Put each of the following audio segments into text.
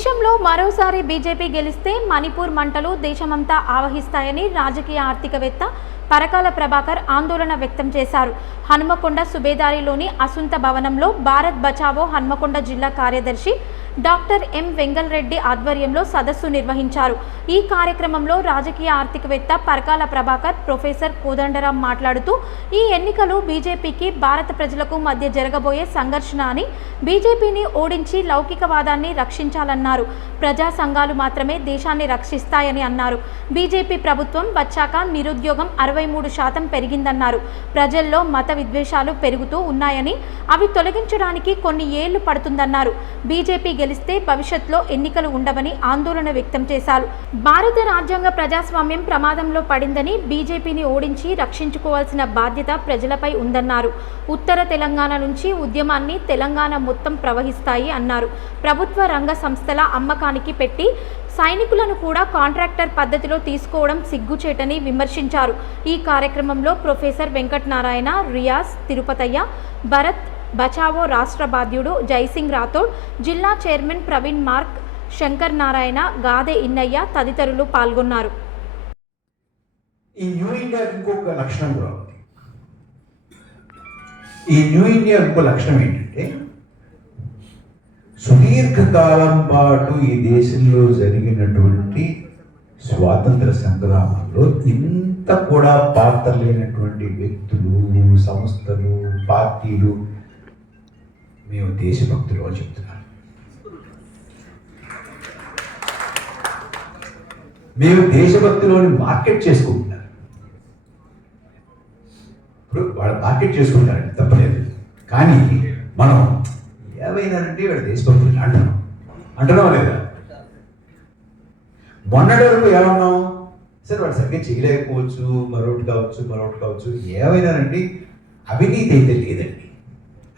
దేశంలో మరోసారి బీజేపీ గెలిస్తే మణిపూర్ మంటలు దేశమంతా ఆవహిస్తాయని రాజకీయ ఆర్థికవేత్త పరకాల ప్రభాకర్ ఆందోళన వ్యక్తం చేశారు. హనుమకొండ సుబేదారిలోని అసుంత భవనంలో భారత్ బచావో హన్మకొండ జిల్లా కార్యదర్శి డాక్టర్ ఎం వెంగళరెడ్డి ఆధ్వర్యంలో సదస్సు నిర్వహించారు. ఈ కార్యక్రమంలో రాజకీయ ఆర్థికవేత్త పరకాల ప్రభాకర్, ప్రొఫెసర్ కోదండరాం మాట్లాడుతూ ఈ ఎన్నికలు బీజేపీకి భారత ప్రజలకు మధ్య జరగబోయే సంఘర్షణ అని, బీజేపీని ఓడించి లౌకికవాదాన్ని రక్షించాలన్నారు. ప్రజా సంఘాలు మాత్రమే దేశాన్ని రక్షిస్తాయని అన్నారు. బీజేపీ ప్రభుత్వం వచ్చాక నిరుద్యోగం 63% పెరిగిందన్నారు. ప్రజల్లో మత విద్వేషాలు పెరుగుతూ ఉన్నాయని, అవి తొలగించడానికి కొన్ని ఏళ్లు పడుతుందన్నారు. బీజేపీ గెలిస్తే భవిష్యత్తులో ఎన్నికలు ఉండవని ఆందోళన వ్యక్తం చేశారు. భారత రాజ్యాంగ ప్రజాస్వామ్యం ప్రమాదంలో పడిందని, బీజేపీని ఓడించి రక్షించుకోవాల్సిన బాధ్యత ప్రజలపై ఉందన్నారు. ఉత్తర తెలంగాణ నుంచి ఉద్యమాన్ని తెలంగాణ మొత్తం ప్రవహిస్తాయి అన్నారు. ప్రభుత్వ రంగ సంస్థల అమ్మకానికి పెట్టి సైనికులను కూడా కాంట్రాక్టర్ పద్ధతిలో తీసుకోవడం సిగ్గుచేటని విమర్శించారు. ఈ కార్యక్రమంలో ప్రొఫెసర్ వెంకటనారాయణ, రియాజ్, తిరుపతయ్య, భరత్ బచావో రాష్ట్ర బాధ్యుడు జైసింగ్ రాథోడ్, జిల్లా చైర్మన్ ప్రవీణ్ మార్క్, శంకర్ నారాయణ, గాదె ఇన్నయ్య తదితరులు పాల్గొన్నారు. ఈ న్యూ ఇండియా ఇంకొక లక్షణం కూడా ఉంది. ఈ న్యూ ఇండియా ఇంకో లక్షణం ఏంటంటే, సుదీర్ఘకాలం పాటు ఈ దేశంలో జరిగినటువంటి స్వాతంత్ర సంగ్రామంలో ఇంత కూడా పాత్ర లేనటువంటి వ్యక్తులు, సంస్థలు, పార్టీలు మేము దేశభక్తులు అని చెప్తున్నాను. మేము దేశభక్తులని మార్కెట్ చేసుకుంటున్నారు. ఇప్పుడు వాళ్ళు మార్కెట్ చేసుకుంటారండి, తప్పలేదు. కానీ మనం ఏమైనారంటే వాడు దేశభక్తులు అంటున్నాం లేదా? మొన్నటి వరకు ఏమన్నాం? సరే వాడు సరిగ్గా చేయలేకపోవచ్చు, మరొకటి కావచ్చు, ఏమైనారండి అవినీతి అయితే లేదండి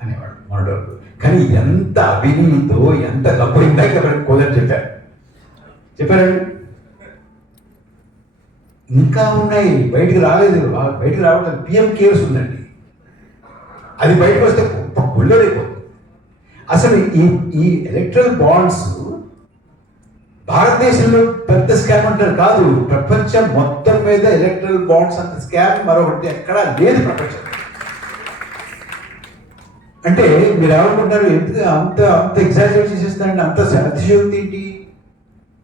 అనేవాడు మొన్నటి వరకు. కానీ ఎంత అవినీతో, ఎంత తప్పు ఇందాక కోదని చెప్పారండి. ఇంకా ఉన్నాయి, బయటికి రాలేదు. బయటికి రావడం పిఎం కేర్స్ ఉందండి, అది బయటకు వస్తే గుళ్ళైపోతుంది. అసలు ఈ ఎలక్ట్రల్ బాండ్స్ భారతదేశంలో పెద్ద స్కామ్ అంటారు కాదు, ప్రపంచం మొత్తం మీద ఎలక్ట్రల్ బాండ్స్ అంత స్కామ్ మరొకటి ఎక్కడా లేదు ప్రపంచం. అంటే మీరు ఏమనుకుంటారు, ఎందుకు అంత ఎగ్జాజరేట్ చేసేస్తారంటే అంత అతిశయోక్తి ఏంటి?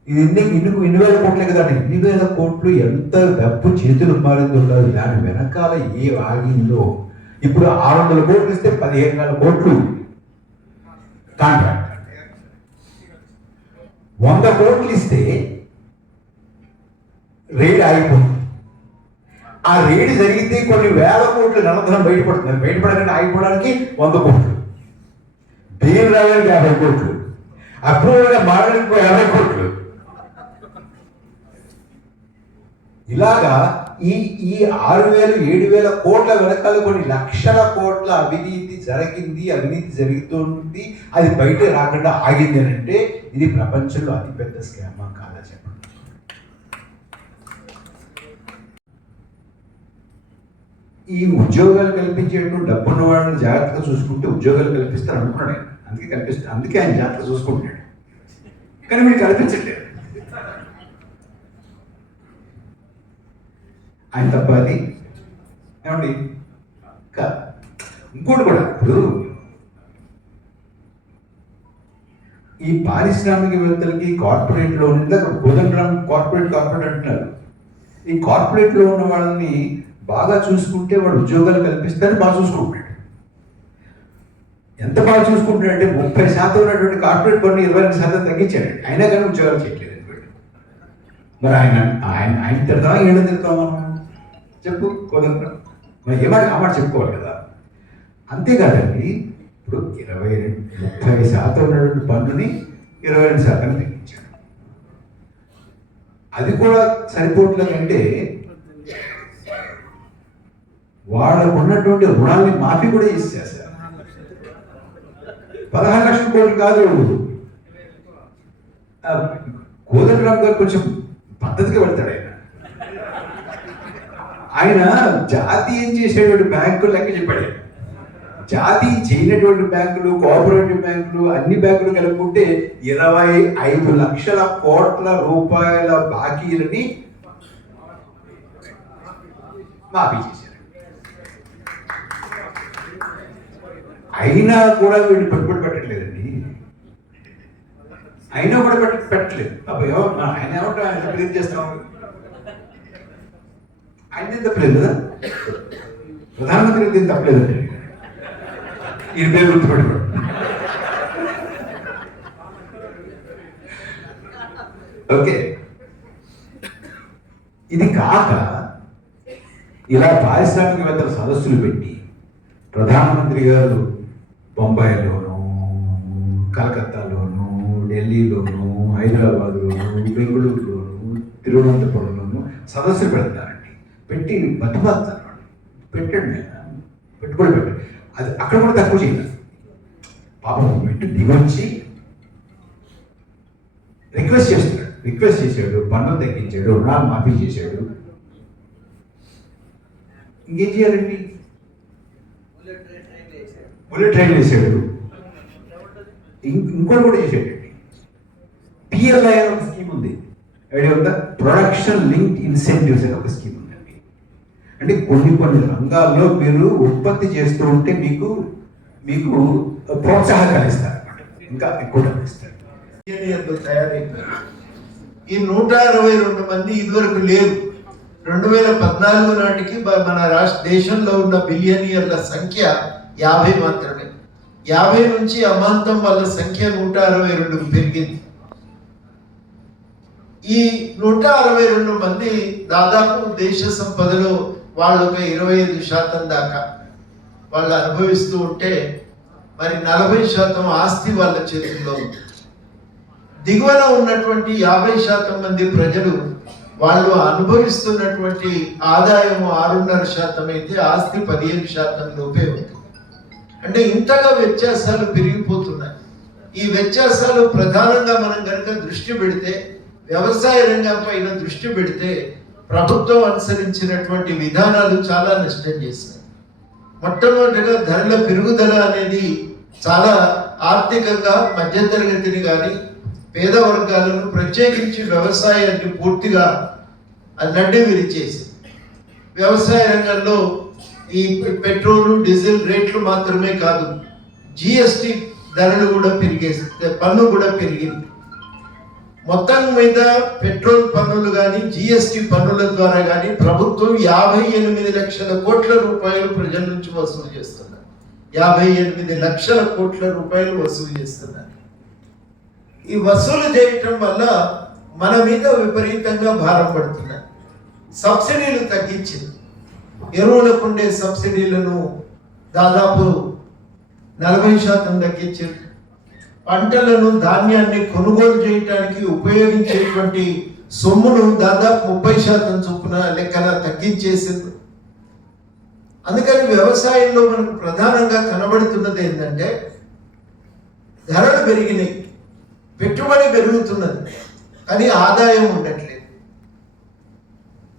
ఇది ఇన్ని వేల కోట్లే కదండి. 2,000 కోట్లు ఎంత డబ్బు చేతులు మారిందో కాదు, దాని వెనకాల ఏ ఆగిందో. ఇప్పుడు 600 కోట్లు ఇస్తే 15,000 కోట్లు కాంట్రాక్ట్. 100 కోట్లు ఇస్తే రేడ్ ఆగిపోతుంది. ఆ రేడ్ జరిగితే కొన్ని వేల కోట్లు నల్లధనం బయటపడుతుంది. బయటపడడానికి ఆగిపోవడానికి 100 కోట్లు, బెయిల్ రావడానికి 50 కోట్లు, అప్రూవల్గా మారడానికి 50 కోట్లు. ఇలాగా ఈ 6,000, 7,000 కోట్ల వెనకాల కొన్ని లక్షల కోట్ల అవినీతి జరుగుతుంది. అది బయట రాకుండా ఆగింది అని అంటే ఇది ప్రపంచంలో అతిపెద్ద స్కామా కాదా చెప్పండి. ఈ ఉద్యోగాలు కల్పించేటువంటి డబ్బున్న వాళ్ళని జాగ్రత్తగా చూసుకుంటే ఉద్యోగాలు కల్పిస్తారు అనుకున్నాడు ఆయన. అందుకే ఆయన జాగ్రత్తగా చూసుకుంటున్నాడు. కానీ మీరు కల్పించట్లేదు. ఆయన తప్ప అది ఏమండి? ఇంకోటి కూడా, ఇప్పుడు ఈ పారిశ్రామికవేత్తలకి కార్పొరేట్లో కోదండరాం కార్పొరేట్ అంటున్నారు. ఈ కార్పొరేట్లో ఉన్న వాళ్ళని బాగా చూసుకుంటే వాడు ఉద్యోగాలు కల్పిస్తారని బాగా చూసుకుంటున్నాడు. ఎంత బాగా చూసుకుంటున్నాడు అంటే 30% ఉన్నటువంటి కార్పొరేట్ పన్ను 22% తగ్గించాడు. అయినా కానీ ఉద్యోగాలు చేయట్లేదు అనుకోండి. మరి ఆయన తిడతామా, ఏడు తిడతామా? చెప్పు కోదండరాం, మరి ఆ మాట చెప్పుకోవాలి కదా. అంతేకాదండి, ఇప్పుడు 30% ఉన్నటువంటి పన్నుని 22% తగ్గించాడు. అది కూడా సరిపోవట్లేదంటే వాళ్ళకు ఉన్నటువంటి రుణాలని మాఫీ కూడా చేసేసారు. 16 లక్షల కోట్లు కాదు. కోదండరాం గారు కొంచెం పద్ధతిగా వెళ్తాడు. ఆయన జాతీయం చేసేటువంటి బ్యాంకులు లెక్క చెప్పాడు. జాతీయ చేయనటువంటి బ్యాంకులు, కోఆపరేటివ్ బ్యాంకులు, అన్ని బ్యాంకులు కలుపుకుంటే 25 లక్షల కోట్ల రూపాయల బాకీలని మాఫీ చేశారు. అయినా కూడా వీళ్ళు పెట్టుబడి పెట్టట్లేదండి. అయినా కూడా పెట్టట్లేదు. ఆయన ఏమంటా ఆయన క్లియర్ చేస్తాం, ఆయన తప్పలేదు కదా, ప్రధానమంత్రి దీన్ని తప్పలేదండి. ఈయన పేరు గుర్తుపెట్టుకోండి. ఓకే, ఇది కాక ఇలా పారిశ్రామికవేత్తల సదస్సులు పెట్టి ప్రధానమంత్రి గారు బొంబాయిలోను, కలకత్తాలోను, ఢిల్లీలోను, హైదరాబాద్లోను, బెంగళూరులోను, తిరువనంతపురంలోను సదస్సులు పెడతారండి. పెట్టి బతిమాలుతారు. పెట్టండి, పెట్టుబడి పెట్టండి. అది అక్కడ కూడా తక్కువ చేయాలి. పాపం పెట్టి దిగొచ్చి రిక్వెస్ట్ చేశాడు, పన్నులు తగ్గించాడు, రుణాలు మాఫీ చేశాడు. ఇంకేం చేయాలండి? బుల్లెట్ ట్రైన్ వేసాడు. ఇంకోటి కూడా చేసాడండి. పిఎల్ఐ అని ఒక స్కీమ్ ఉంది, ఐడియా ఉందా? ప్రొడక్షన్ లింక్డ్ ఇన్సెంటివ్స్ అని ఒక స్కీమ్ ఉందండి. అంటే కొన్ని రంగాల్లో మీరు ఉత్పత్తి చేస్తూ ఉంటే మీకు ప్రోత్సాహకాలు ఇస్తారు, ఇంకా ఎక్కువ డబ్బులు ఇస్తారు. తయారైపోయారు. ఈ 162 మంది ఇదివరకు లేరు. 2014 నాటికి మన దేశంలో ఉన్న బిలియనియర్ల సంఖ్య 50 మాత్రమే. 50 నుంచి అమాంతం వాళ్ళ సంఖ్య 162 పెరిగింది. ఈ 162 మంది దాదాపు దేశ సంపదలో వాళ్ళు ఒక 25% దాకా వాళ్ళు అనుభవిస్తూ ఉంటే, మరి 40% ఆస్తి వాళ్ళ చేతుల్లో ఉంది. దిగువన ఉన్నటువంటి 50% మంది ప్రజలు వాళ్ళు అనుభవిస్తున్నటువంటి ఆదాయం 6.5% అయితే ఆస్తి 15% లోపే ఉంది. అంటే ఇంతగా వ్యత్యాసాలు పెరిగిపోతున్నాయి. ఈ వ్యత్యాసాలు ప్రధానంగా మనం కనుక దృష్టి పెడితే, వ్యవసాయ రంగం పైన దృష్టి పెడితే, ప్రభుత్వం అనుసరించినటువంటి విధానాలు చాలా నష్టం చేసినాయి. మొట్టమొదటిగా ధరల పెరుగుదల అనేది చాలా ఆర్థికంగా మధ్యతరగతిని కానీ పేద వర్గాలను, ప్రత్యేకించి వ్యవసాయాన్ని పూర్తిగా నడ్డి విరిచేసి, వ్యవసాయ రంగంలో ఈ పెట్రోలు, డీజిల్ రేట్లు మాత్రమే కాదు, జిఎస్టి ధరలు కూడా పెరిగేసి, పన్ను కూడా పెరిగింది. మొత్తం మీద పెట్రోల్ పన్నులు కానీ, జిఎస్టి పన్నుల ద్వారా కానీ ప్రభుత్వం 58 లక్షల కోట్ల రూపాయలు ప్రజల నుంచి వసూలు చేస్తున్నారు. 58 లక్షల కోట్ల రూపాయలు వసూలు చేస్తున్నారు. ఈ వసూలు చేయటం వల్ల మన మీద విపరీతంగా భారం పడుతున్నారు. సబ్సిడీలు తగ్గించింది. ఎరువులకు ఉండే సబ్సిడీలను దాదాపు 40% తగ్గించారు. పంటలను, ధాన్యాన్ని కొనుగోలు చేయడానికి ఉపయోగించేటువంటి సొమ్మును దాదాపు 30% చొప్పున లెక్కన తగ్గించేసింది. అందుకని వ్యవసాయంలో మనకు ప్రధానంగా కనబడుతున్నది ఏంటంటే, ధరలు పెరిగినాయి, పెట్టుబడి పెరుగుతున్నది, కానీ ఆదాయం ఉండట్లేదు.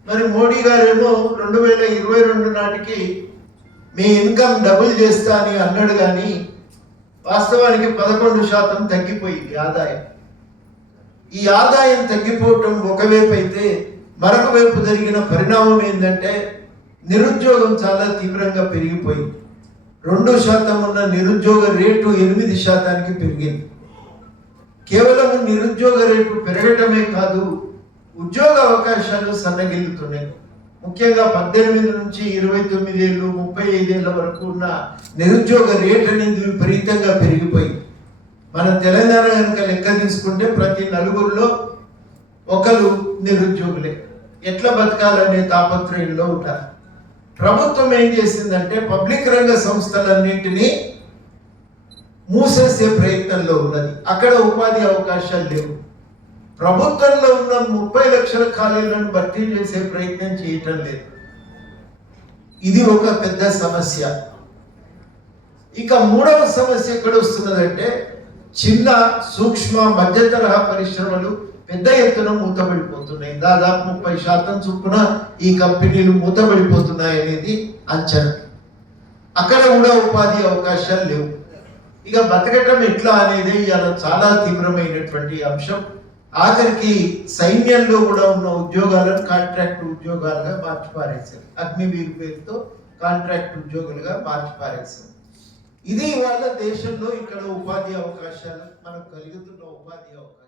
మరి మోడీ గారేమో 2022 నాటికి మీ ఇన్కమ్ డబుల్ చేస్తా అని అన్నాడు, కానీ వాస్తవానికి 11% తగ్గిపోయింది ఆదాయం. ఈ ఆదాయం తగ్గిపోవటం ఒకవైపు అయితే, మరొక వైపు జరిగిన పరిణామం ఏంటంటే, నిరుద్యోగం చాలా తీవ్రంగా పెరిగిపోయింది. 2% ఉన్న నిరుద్యోగ రేటు 8%కి పెరిగింది. కేవలం నిరుద్యోగ రేటు పెరగటమే కాదు, ఉద్యోగ అవకాశాలు సన్నగిల్లుతున్నాయి. ముఖ్యంగా 18 నుంచి 29 ఏళ్ళు, 35 ఏళ్ళ వరకు ఉన్న నిరుద్యోగ రేట్ అనేది విపరీతంగా పెరిగిపోయింది. మన తెలంగాణ కనుక లెక్క తీసుకుంటే ప్రతి 4గురిలో ఒకరు నిరుద్యోగులే. ఎట్లా బతకాలనే తాపత్రయంలో ఉంటారు. ప్రభుత్వం ఏం చేసిందంటే, పబ్లిక్ రంగ సంస్థలన్నింటినీ మూసేసే ప్రయత్నంలో ఉన్నది. అక్కడ ఉపాధి అవకాశాలు లేవు. ప్రభుత్వంలో ఉన్న 30 లక్షల ఖాళీలను భర్తీ చేసే ప్రయత్నం చేయటం లేదు. ఇది ఒక పెద్ద సమస్య. ఇక మూడవ సమస్య ఎక్కడ వస్తున్నదంటే, చిన్న, సూక్ష్మ, మధ్య తరహా పరిశ్రమలు పెద్ద ఎత్తున మూతబడిపోతున్నాయి. దాదాపు 30% చొప్పున ఈ కంపెనీలు మూతబడిపోతున్నాయి అనేది అంచనా. అక్కడ కూడా ఉపాధి అవకాశాలు లేవు. ఇక బతకటం ఎట్లా అనేది ఇవాళ చాలా తీవ్రమైనటువంటి అంశం. ఆఖరికి సైన్యంలో కూడా ఉన్న ఉద్యోగాలను కాంట్రాక్ట్ ఉద్యోగాలుగా మార్చి పారేశారు. అగ్నివీర్ పేరుతో కాంట్రాక్ట్ ఉద్యోగులుగా మార్చి పారేశారు. ఇది వాళ్ళ దేశంలో ఇక్కడ ఉపాధి అవకాశాలు మనకు కలుగుతున్న ఉపాధి అవకాశాలు.